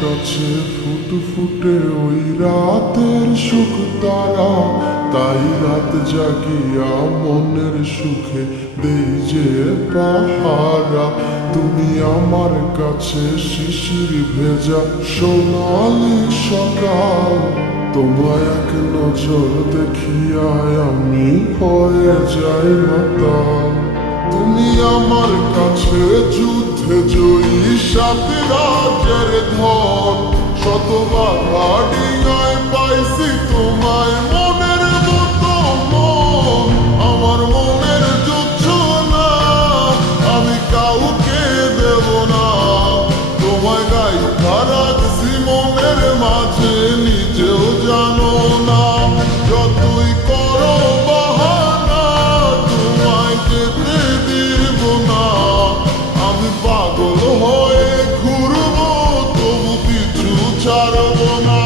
কাছে ফুটফুটে ওই রাতের সুখ তারা, তাই রাত জাগিয়া মনের সুখে দেই যে পাহারা। তুমি আমার কাছে শিশির ভেজা সোনালি সকাল, তোমায় এক নজর দেখিয়ায় আমি হয়ে যাই মাতাল। তুমি আমার কাছে যুদ্ধে জয়ী সাত রাজের ধন, শত বাধা ডিঙায় পাইছি তোমায় মনের মতো মন। আমার মনের যুদ্ধ না আমি কাউকে দেব না, তোমায় গাইথা রাখছি মনের মাঝে নিজেও জানো না। যতই করো বাহানা তোমায় যেতে দিব না, আমি পাগল হয়ে ঘুরবো তবু কিছু ছাড়ব না।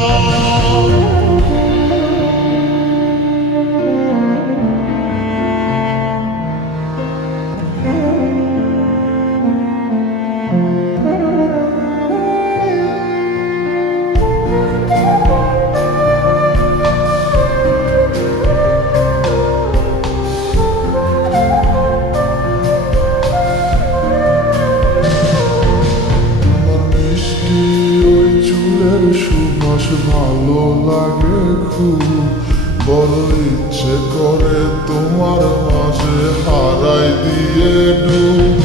সুবাস ভালো লাগে খুব, বড় ইচ্ছে করে তোমার মাঝে হারাই দিয়ে ডুব।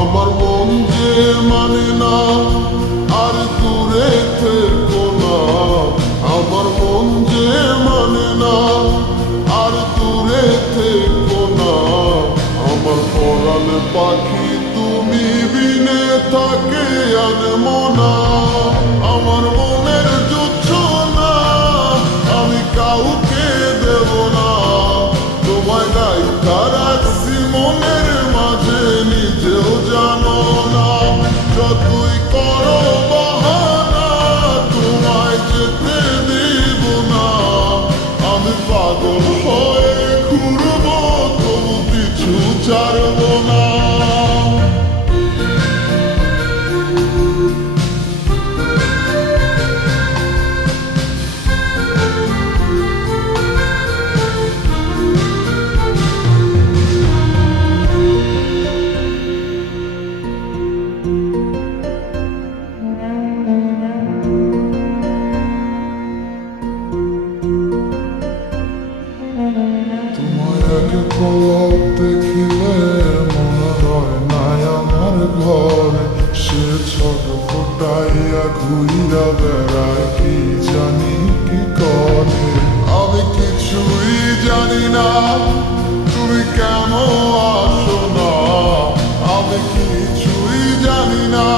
আমার মন যে মানে না আর দূরে থেকো না, আমার মন যে মানে না আর দূরে থেকো না। আমার পরাণ পাখি তুমি বিনে থাকে আনমনা, আমার মনের যুদ্ধ না আমি কাউকে দেব না। তোমায় গাইথা রাখছি মনের মাঝে নিজেও জানো না। যতই করো বাহানা তোমায় যেতে দিব না, আমি পাগল হয়ে ঘুরবো তবু পিছু ছাড়ব না। পলক দেখিলে মনে হয় নাই আমার ঘরে, সে ছোট ফোটাইয়া ঘুইরা বেড়ায় কি জানি কি করে। আমি কিছুই জানি না তুমি কেন আসো না, আমি কিছুই জানি না